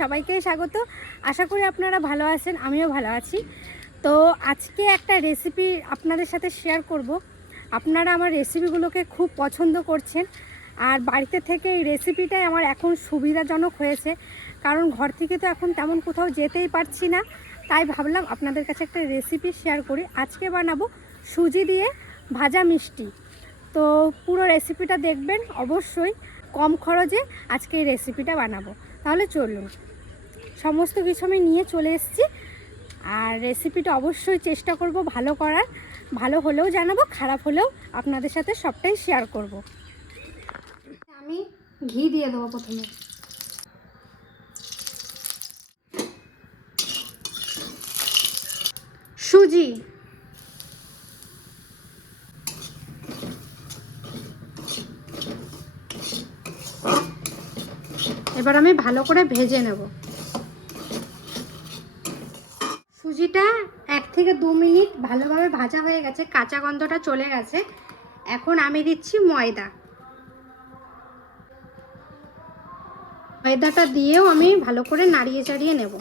সবাইকেই স্বাগত। আশা করি আপনারা ভালো আছেন, আমিও ভালো আছি। তো আজকে একটা রেসিপি আপনাদের সাথে শেয়ার করব। আপনারা আমার রেসিপিগুলোকে খুব পছন্দ করছেন। আর বাড়িতে থেকে এই রেসিপিটাই আমার এখন সুবিধাজনক হয়েছে। কারণ ঘর থেকে তো এখন তেমন কোথাও যেতেই পারছি না। তাই ভাবলাম আপনাদের কাছে একটা রেসিপি শেয়ার করি। আজকে বানাবো সুজি দিয়ে ভাজা মিষ্টি। তো পুরো রেসিপিটা দেখবেন অবশ্যই। কম খরচে আজকে এই রেসিপিটা বানাবো। তাহলে চলুন। সমস্ত কিছু আমি নিয়ে চলে এসেছি। আর রেসিপিটা অবশ্যই চেষ্টা করব ভালো করার। ভালো হলেও জানাব খারাপ হলেও আপনাদের সাথে সবটাই শেয়ার করব। আমি ঘি দিয়ে দেবো প্রথমে। সুজি। এবার আমি ভালো করে ভেজে নেব। সুজিটা এক থেকে দু মিনিট ভালোভাবে ভাজা হয়ে গেছে, কাঁচা গন্ধটা চলে গেছে। এখন আমি দিচ্ছি ময়দা। ময়দাটা দিয়েও আমি ভালো করে নাড়িয়ে চাড়িয়ে নেব।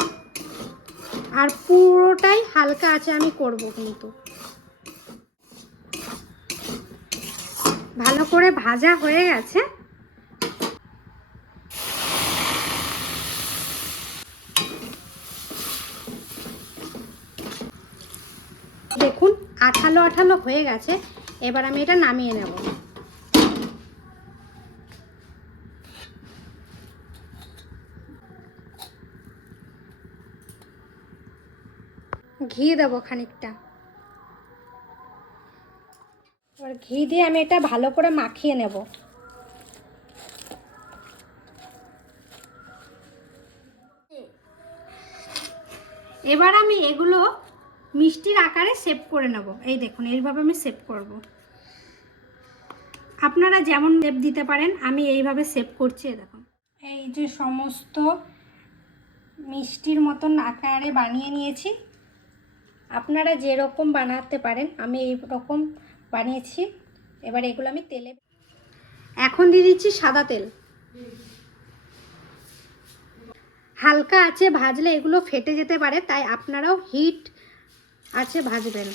আর পুরোটাই হালকা আছে আমি করব কিন্তু। ভালো করে ভাজা হয়ে গেছে দেখুন আঠালো আঠালো হয়ে গেছে, এবার আমি এটা নামিয়ে নেব। ঘি দেবো খানিকটা। এবার ঘি দিয়ে আমি এটা ভালো করে মাখিয়ে নেব। এবার আমি এগুলো মিষ্টির আকারে সেভ করে নেব। এই দেখুন এইভাবে আমি সেভ করব। আপনারা যেমন সেভ দিতে পারেন আমি এইভাবে সেভ করছি এই দেখুন। এই যে সমস্ত মিষ্টির মতন আকারে বানিয়ে নিয়েছি। আপনারা যেরকম বানাতে পারেন আমি এই রকম বানিয়েছি। এবার এগুলো আমি তেলে এখন দিয়ে দিচ্ছি সাদা তেল। হালকা আছে ভাজলে এগুলো ফেটে যেতে পারে তাই আপনারাও হিট আছে, ভাজবেন।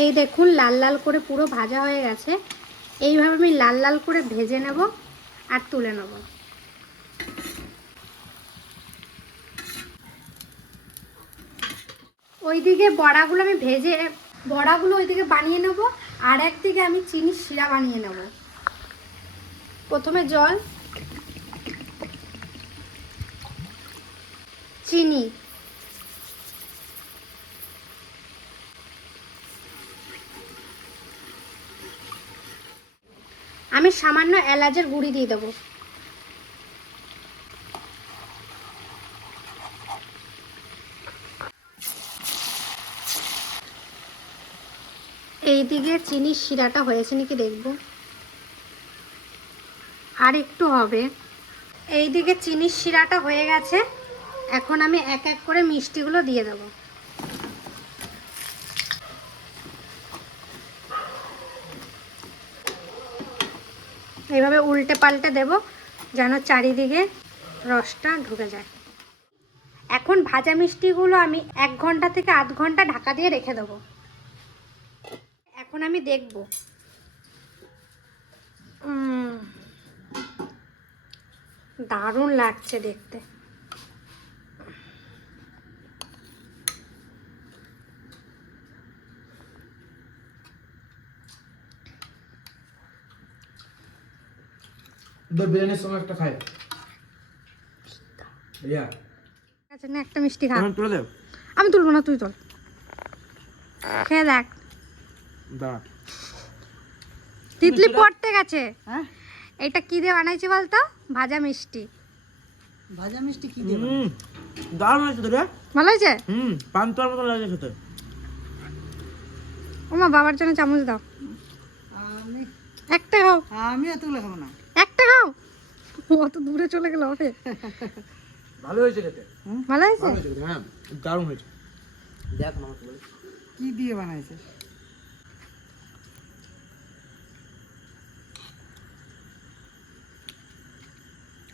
এই দেখুন, লাল লাল করে পুরো ভাজা হয়ে গেছে। এইভাবে আমি লাল লাল করে ভেজে নেব আর তুলে নেব। ওইদিকে বড়াগুলো আমি ভেজে, বড়াগুলো ওইদিকে বানিয়ে নেব। আর একদিকে আমি চিনির শিরা বানিয়ে নেব। প্রথমে জল, চিনি। আমি সামান্য এলাচের গুঁড়ি দিয়ে দেবো। এইদিকে চিনির শিরাটা হয়েছে নাকি দেখব? আর একটু হবে। এই দিকে চিনির শিরাটা হয়ে গেছে। এখন আমি এক এক করে মিষ্টিগুলো দিয়ে দেবো। এইভাবে উল্টে পাল্টে দেব, যেন চারিদিকে রসটা ঢুকে যায়। এখন ভাজা মিষ্টিগুলো আমি এক ঘণ্টা থেকে আধ ঘণ্টা ঢাকা দিয়ে রেখে দেবো। এখন আমি দেখব। দারুণ লাগছে দেখতে। বিরিয়ানির একটা খাই। ইয়া। আচ্ছা না একটা মিষ্টি খা। তুলে দেব আমি তুলবো না তুই তোল। খেয়ে দেখ। দাঁড়া। তিতলি পড়তে গেছে। হ্যাঁ? এটা কি দিয়ে বানাইছি বলতো? ভাজা মিষ্টি। ভাজা মিষ্টি কি হুম দারুণ হয়েছে তো রে ভালো হয়েছে? হুম পান্তুয়ার মতো লাগে খেতে। ওমা বাবার জন্য চামচ দাও। আমি একটা খাও। আমি এতগুলো খাব না। একটা খাও। অত দূরে চলে গেল হবে। ভালো হয়েছে খেতে। ভালো হয়েছে? ভালো হয়েছে খেতে হ্যাঁ দারুণ হয়েছে। দেখ না কি দিয়ে বানাইছে?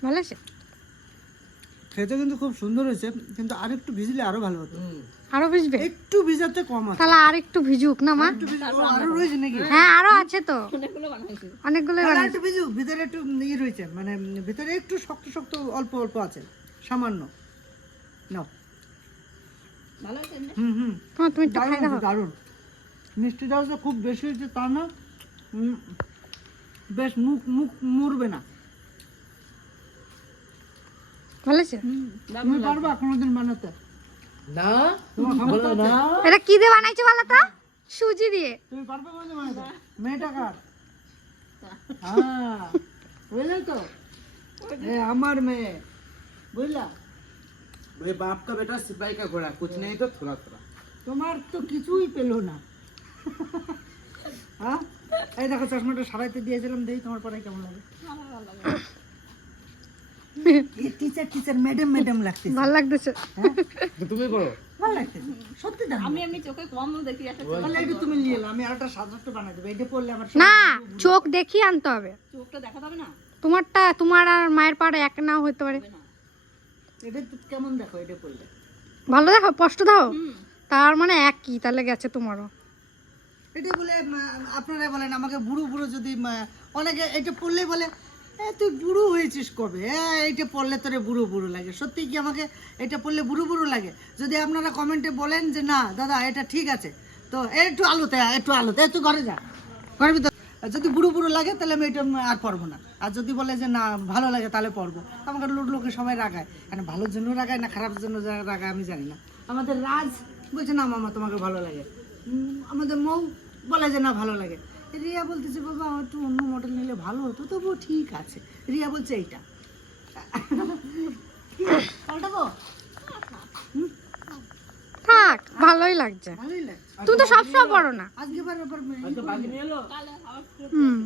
ভালো আছে? খেতে কিন্তু খুব সুন্দর হয়েছে কিন্তু আর একটু ভিজলে আরও ভালো হতো। আরও ভিজবে? একটু ভিজাতে কম আছে। তাহলে আর একটু ভিজুক না মা? আরও রয়েছে নাকি? হ্যাঁ আরও আছে তো। অনেকগুলো তাহলে একটু ভিজুক ভিতরে একটু ইয়ে রয়েছে মানে ভিতরে একটু শক্ত শক্ত অল্প অল্প আছে সামান্য। নাও। হুম হুম। তুমি খাই দারুণ। দাও মিষ্টিটাও যে খুব বেশি হয়েছে তা না বেশ মুখ মুখ মুড়বে না। কোনোদিন বানাতে? এটা কি দিয়ে বানাইছো বলো হ্যাঁ। আমার মেয়ে। বুঝলা? বাপ কা বেটা সিপাই কা ঘোড়া নেই তো থোড়া থোড়া। তোমার তো কিছুই পেল না। হ্যাঁ? এই দেখো চশমাটা সারাইতে দিয়েছিলাম দেখি তোমার পরে কেমন লাগে। টিচার টিচার ম্যাডাম ম্যাডাম লাগতেছে। ভালো লাগতেছে। হ্যাঁ? তুমি করো। ভালো আমি না চোখ আনতে হবে। না? তোমারটা তোমার আর মায়ের পাড়ে এক নাও হতে পারে। কেমন দেখো ভালো দেখো স্পষ্ট দাও? তার মানে এক কি তাহলে গেছে তোমারও। এটা বলে আপনারা বলেন আমাকে বুড়ো বুড়ো যদি অনেকে এটা পড়লে বলে তুই বুড়ো হয়েছিস কবে? হ্যাঁ এইটা পড়লে তোরে বুড়ো বুড়ো লাগে। সত্যি কি আমাকে এটা পড়লে বুড়ো বুড়ো লাগে? যদি আপনারা কমেন্টে বলেন যে না, দাদা, এটা ঠিক আছে, তো একটু আলোতে একটু আলোতে একটু ঘরে যা। ঘরের ভিতর যদি বুড়ো বুড়ো লাগে, তাহলে আমি এটা আর পড়ব না। আর যদি বলে যে না, ভালো লাগে, তাহলে পড়ব। আমাকে লোক লোকে সবাই রাগায়। কেন, ভালোর জন্য রাগায় না খারাপের জন্য রাগায়, আমি জানি না। আমাদের রাজ বলছে, না, মামা, তোমাকে ভালো লাগে। আমাদের মৌ বলে যে না, ভালো লাগে। রিয়া বলতেছে বাবা আমার একটু অন্য মডেল নিলে ভালো হতো। তবুও ঠিক আছে। রিয়া বলছে এইটা। পাল্টাবো থাক ভালোই লাগছে। তুমি তো সব সবসময় পড়ো না। হুম।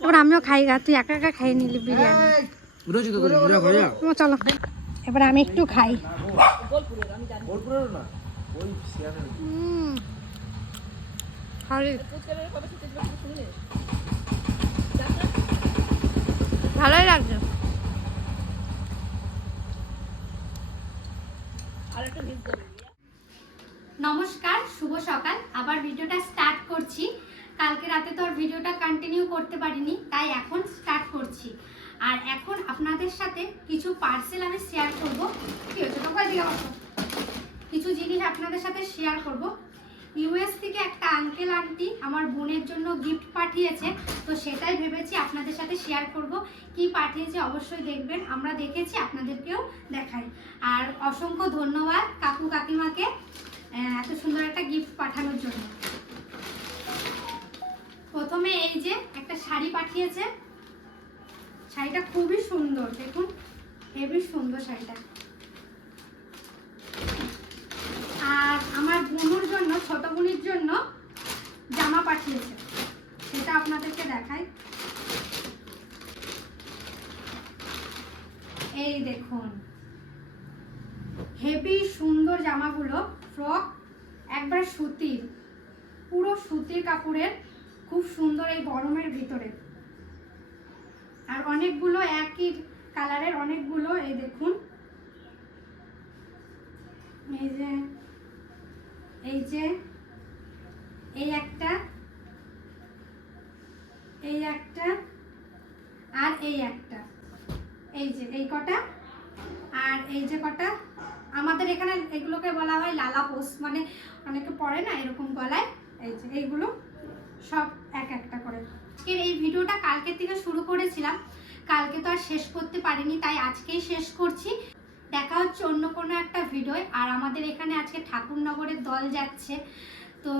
এবার আমিও খাই গা তুই একা একা খাই নিলি বিরিয়ানি। চলো। এবার আমি একটু খাই। হুম। ভালোই ভালোই লাগছে। নমস্কার শুভ সকাল। আবার ভিডিওটা স্টার্ট করছি। কালকে রাতে তো আর ভিডিওটা কন্টিনিউ করতে পারিনি তাই এখন স্টার্ট করছি। আর এখন আপনাদের সাথে কিছু পার্সেল আমি শেয়ার করব। কি হচ্ছে তোমরা দিকে বসো। কিছু জিনিস আপনাদের সাথে শেয়ার করব। ইউএস থেকে একটা আঙ্কেল আন্টি আমার বোনের জন্য গিফট পাঠিয়েছে, তো সেটাই ভেবেছি আপনাদের সাথে শেয়ার করব। কি পাঠিয়েছে অবশ্যই দেখবেন, আমরা দেখেছি, আপনাদেরকেও দেখাই। আর অসংখ্য ধন্যবাদ কাকু কাকিমাকে এত সুন্দর একটা গিফট পাঠানোর জন্য। প্রথমে এই যে একটা শাড়ি পাঠিয়েছে। শাড়িটা খুবই সুন্দর, দেখুন হেবি সুন্দর শাড়িটা। আর আমার বোনুর ছোট জন্য জামা পাঠিয়েছে। সেটা আপনাদেরকে দেখাই। এই দেখুন। হেভি সুন্দর জামাগুলো, ফ্রক, একবার সুতির, পুরো সুতির কাপড়ের খুব সুন্দর এই গরমের ভিতরে। আর অনেকগুলো একই কালারের অনেকগুলো, এই দেখুন। এই যে এই যে, এই একটা এই একটা, আর এই একটা। এই যে, এই কটা, আর এই যে কটা। আমাদের এখানে এগুলোকে বলা হয় লালা পোস মানে অনেকে পড়ে না এরকম গলায়। এই যে, এইগুলো সব এক একটা করে। আজকের এই ভিডিওটা কালকে থেকে শুরু করেছিলাম। কালকে তো আর শেষ করতে পারিনি, তাই আজকেই শেষ করছি। দেখা হচ্ছে অন্য কোনো একটা ভিডিওয়। আর আমাদের এখানে আজকে ঠাকুরনগরের দল যাচ্ছে। তো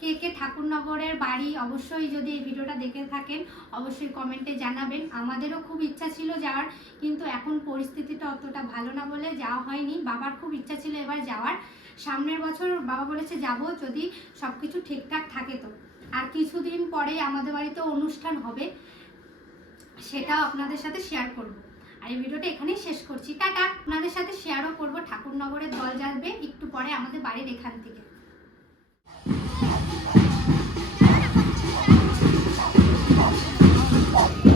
কে কে ঠাকুরনগরের বাড়ি অবশ্যই যদি এই ভিডিওটা দেখে থাকেন, অবশ্যই কমেন্টে জানাবেন। আমাদেরও খুব ইচ্ছা ছিল যাওয়ার, কিন্তু এখন পরিস্থিতিটা অতটা ভালো না বলে যাওয়া হয়নি। বাবার খুব ইচ্ছা ছিল এবার যাওয়ার। সামনের বছর বাবা বলেছে, যাব যদি সব কিছু ঠিকঠাক থাকে তো। আর কিছুদিন পরে আমাদের বাড়িতে অনুষ্ঠান হবে, সেটাও আপনাদের সাথে শেয়ার করব। আর এই ভিডিওটা এখানেই শেষ করছি। টাটা। আপনাদের সাথে শেয়ারও করব। ঠাকুরনগরের দল যাবে একটু পরে আমাদের বাড়ির এখান থেকে। Oh,